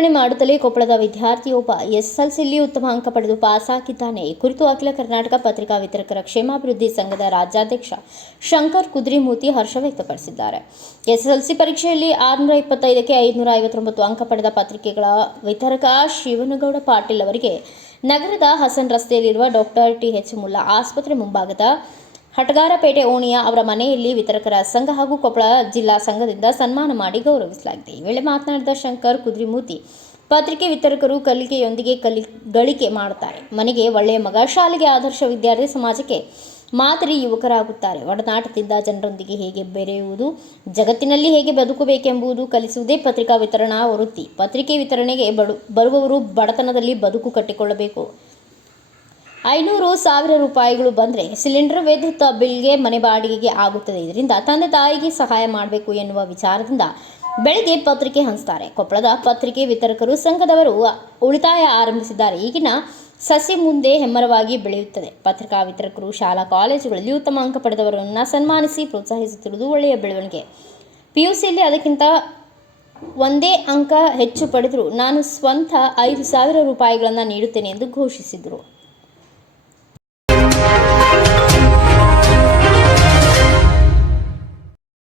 ಮಾಡುತ್ತಲೇ ಕೊಪ್ಪಳದ ವಿದ್ಯಾರ್ಥಿಯೊಬ್ಬ ಎಸ್ಎಸ್ಎಲ್ಸಿಯಲ್ಲಿ ಉತ್ತಮ ಅಂಕ ಪಡೆದು ಪಾಸಾಗಿದ್ದಾನೆ. ಈ ಕುರಿತು ಅಖಿಲ ಕರ್ನಾಟಕ ಪತ್ರಿಕಾ ವಿತರಕರ ಕ್ಷೇಮಾಭಿವೃದ್ಧಿ ಸಂಘದ ರಾಜ್ಯಾಧ್ಯಕ್ಷ ಶಂಕರ್ ಕುದ್ರಿಮೂರ್ತಿ ಹರ್ಷ ವ್ಯಕ್ತಪಡಿಸಿದ್ದಾರೆ. ಎಸ್ಎಸ್ಎಲ್ಸಿ ಪರೀಕ್ಷೆಯಲ್ಲಿ ಆರುನೂರ ಇಪ್ಪತ್ತೈದಕ್ಕೆ ಐದುನೂರ ಐವತ್ತೊಂಬತ್ತು ಅಂಕ ಪಡೆದ ಪತ್ರಿಕೆಗಳ ವಿತರಕ ಶಿವನಗೌಡ ಪಾಟೀಲ್ ಅವರಿಗೆ ನಗರದ ಹಸನ್ ರಸ್ತೆಯಲ್ಲಿರುವ ಡಾಕ್ಟರ್ ಟಿಎಚ್ ಮುಲ್ಲಾ ಆಸ್ಪತ್ರೆ ಮುಂಭಾಗದ ಹಟಗಾರಪೇಟೆ ಓಣಿಯ ಅವರ ಮನೆಯಲ್ಲಿ ವಿತರಕರ ಸಂಘ ಹಾಗೂ ಕೊಪ್ಪಳ ಜಿಲ್ಲಾ ಸಂಘದಿಂದ ಸನ್ಮಾನ ಮಾಡಿ ಗೌರವಿಸಲಾಗಿದೆ. ಈ ವೇಳೆ ಮಾತನಾಡಿದ ಶಂಕರ್ ಕುದ್ರಿಮೂರ್ತಿ, ಪತ್ರಿಕೆ ವಿತರಕರು ಕಲಿಕೆಯೊಂದಿಗೆ ಕಲಿ ಗಳಿಕೆ ಮಾಡುತ್ತಾರೆ. ಮನೆಗೆ ಒಳ್ಳೆಯ ಮಗ, ಶಾಲೆಗೆ ಆದರ್ಶ ವಿದ್ಯಾರ್ಥಿ, ಸಮಾಜಕ್ಕೆ ಮಾದರಿ ಯುವಕರಾಗುತ್ತಾರೆ. ಒಡನಾಟದಿಂದ ಜನರೊಂದಿಗೆ ಹೇಗೆ ಬೆರೆಯುವುದು, ಜಗತ್ತಿನಲ್ಲಿ ಹೇಗೆ ಬದುಕಬೇಕೆಂಬುದು ಕಲಿಸುವುದೇ ಪತ್ರಿಕಾ ವಿತರಣಾ ವೃತ್ತಿ. ಪತ್ರಿಕೆ ವಿತರಣೆಗೆ ಬಡು ಬರುವವರು ಬಡತನದಲ್ಲಿ ಬದುಕು ಕಟ್ಟಿಕೊಳ್ಳಬೇಕು. ಐನೂರು ಸಾವಿರ ರೂಪಾಯಿಗಳು ಬಂದರೆ ಸಿಲಿಂಡರ್ ವಿದ್ಯುತ್ ಬಿಲ್ಗೆ ಮನೆ ಬಾಡಿಗೆಗೆ ಆಗುತ್ತದೆ. ಇದರಿಂದ ತಂದೆ ತಾಯಿಗೆ ಸಹಾಯ ಮಾಡಬೇಕು ಎನ್ನುವ ವಿಚಾರದಿಂದ ಬೆಳಗ್ಗೆ ಪತ್ರಿಕೆ ಹಂಚ್ತಾರೆ. ಕೊಪ್ಪಳದ ಪತ್ರಿಕೆ ವಿತರಕರು ಸಂಘದವರು ಉಳಿತಾಯ ಆರಂಭಿಸಿದ್ದಾರೆ. ಈಗಿನ ಸಸಿ ಮುಂದೆ ಹೆಮ್ಮರವಾಗಿ ಬೆಳೆಯುತ್ತದೆ. ಪತ್ರಿಕಾ ವಿತರಕರು ಶಾಲಾ ಕಾಲೇಜುಗಳಲ್ಲಿ ಉತ್ತಮ ಅಂಕ ಪಡೆದವರನ್ನು ಸನ್ಮಾನಿಸಿ ಪ್ರೋತ್ಸಾಹಿಸುತ್ತಿರುವುದು ಒಳ್ಳೆಯ ಬೆಳವಣಿಗೆ. ಪಿಯುಸಿಯಲ್ಲಿ ಅದಕ್ಕಿಂತ ಒಂದೇ ಅಂಕ ಹೆಚ್ಚು ಪಡೆದರೂ ನಾನು ಸ್ವಂತ ಐದು ಸಾವಿರ ರೂಪಾಯಿಗಳನ್ನು ನೀಡುತ್ತೇನೆ ಎಂದು ಘೋಷಿಸಿದರು.